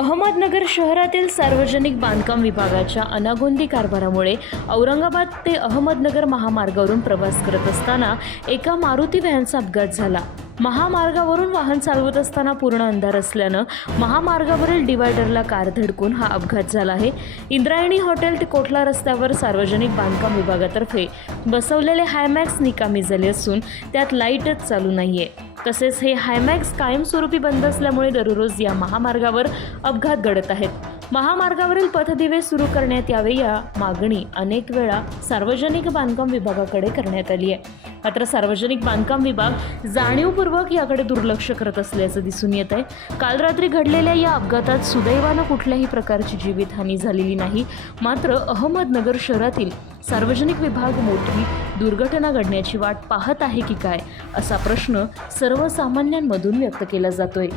अहमदनगर शहरातील सार्वजनिक बांधकाम विभागाच्या अनागोंदी कारभारामुळे औरंगाबाद ते अहमदनगर महामार्गावरून प्रवास करत असताना एका मारुती व्हॅनचा अपघात झाला। महामार्गावरून वाहन चालवत असताना पूर्ण अंधार असल्यानं महामार्गावरील डिवायडरला कार धडकून हा अपघात झाला आहे। इंद्रायणी हॉटेल ते कोटला रस्त्यावर सार्वजनिक बांधकाम विभागातर्फे बसवलेले हायमॅक्स निकामी झाले असून त्यात लाईटच चालू नाहीये। तसेच हे हायमॅक्स कायमस्वरूपी बंद असल्यामुळे दररोज या महामार्गावर अपघात घडत आहेत। महामार्गावरील पथदिवे सुरू करण्यात यावे या मागणी अनेक वेळा सार्वजनिक बांधकाम विभागाकडे करण्यात आली आहे, मात्र सार्वजनिक बांधकाम विभाग जाणीवपूर्वक याकडे दुर्लक्ष करत असल्याचं दिसून येत आहे। काल रात्री घडलेल्या या अपघातात सुदैवानं कुठल्याही प्रकारची जीवितहानी झालेली नाही, मात्र अहमदनगर शहरातील सार्वजनिक विभाग मोठी दुर्घटना घडण्याची वाट पाहत आहे की काय, असा प्रश्न सर्वसामान्यांमधून व्यक्त केला जातोय।